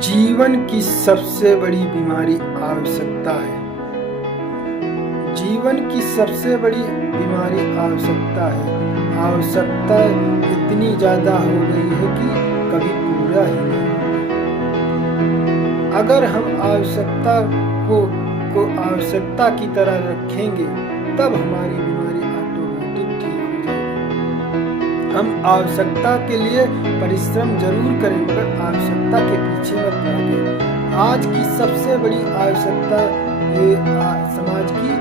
जीवन की सबसे बड़ी बीमारी आवश्यकता है। जीवन की सबसे बड़ी बीमारी आवश्यकता है। आवश्यकता इतनी ज़्यादा हो गई है कि कभी पूरा ही नहीं होगा। अगर हम आवश्यकता को आवश्यकता की तरह रखेंगे तब हमारी बीमारी ऑटोमेटिक ठीक हो जाएगी। हम आवश्यकता के लिए परिश्रम जरूर करें मगर आवश्यकता के पीछे मत भागें। आज की सबसे बड़ी आवश्यकता समाज की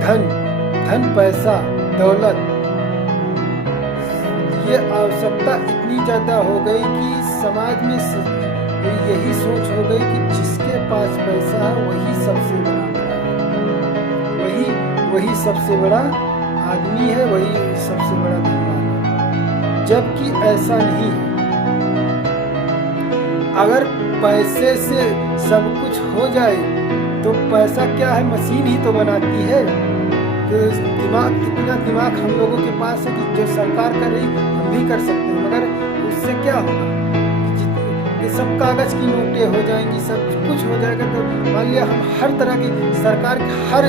धन पैसा दौलत, ये आवश्यकता इतनी ज्यादा हो गई कि समाज में यही सोच हो गई कि जिसके पास पैसा है वही सबसे बड़ा आदमी है, वही सबसे बड़ा धनवान है, जबकि ऐसा नहीं है। अगर पैसे से सब कुछ हो जाए तो पैसा क्या है, मशीन ही तो बनाती है। तो इतना दिमाग हम लोगों के पास है कि जो सरकार कर रही हम भी कर सकते हैं, मगर उससे क्या होगा कि सब कागज की नोटें हो जाएंगी, सब कुछ हो जाएगा। तो मान लिया हम हर तरह की सरकार के हर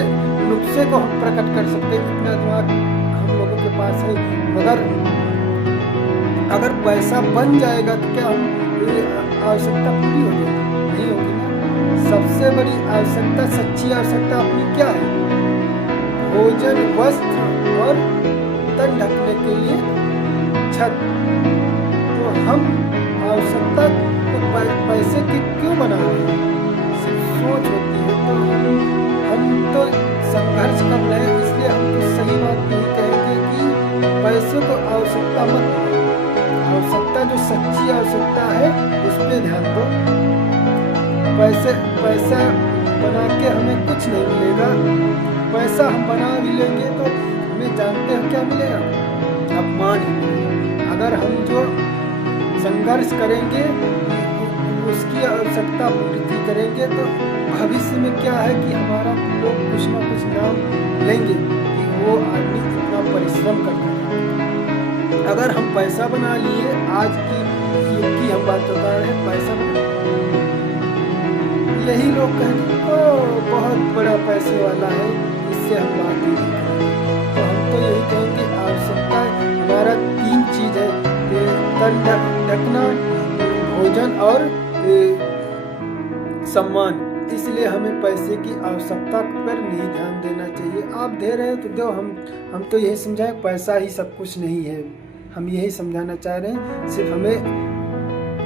नुस्खे को हम प्रकट कर सकते हैं, इतना दिमाग हम लोगों के पास है। मगर अगर पैसा बन जाएगा तो क्या हम आवश्यकता पूरी हो जाएगी? नहीं होगी ना। सबसे बड़ी आवश्यकता, सच्ची आवश्यकता अपनी क्या है? भोजन, वस्त्र और तन ढकने के लिए छत। तो हम आवश्यकता को पैसे की क्यों बना रहे हैं? सिर्फ सोच होती है। तो हम तो संघर्ष कर रहे हैं, इसलिए हम तो सही बात नहीं कहेंगे कि पैसे को आवश्यकता मत बनाओ। आवश्यकता जो सच्ची आवश्यकता है उस पर ध्यान दो। पैसा बना के हमें कुछ नहीं मिलेगा। पैसा हम बना भी लेंगे तो हमें जानते हो क्या मिलेगा? अपमान ही मिलेगा। अगर हम जो संघर्ष करेंगे उसकी आवश्यकता पूर्ति करेंगे तो भविष्य में क्या है कि हमारा लोग कुछ ना कुछ नाम लेंगे कि वो आदमी इतना परिश्रम करता है। अगर हम पैसा बना लिए, आज की युग की हम बात बता रहे हैं, पैसा बना, यही लोग कहेंगे ओ बहुत बड़ा पैसे वाला है, इससे हम बात नहीं करेंगे। तो हम तो यही कहेंगे आवश्यकता हमारा 3 चीज है, तन ढकना, भोजन और सम्मान। इसलिए हमें पैसे की आवश्यकता पर नहीं ध्यान देना चाहिए। आप दे रहे हो तो दो। हम तो यही समझाएं पैसा ही सब कुछ नहीं है। हम यही समझाना चाह रहे हैं। सिर्फ हमें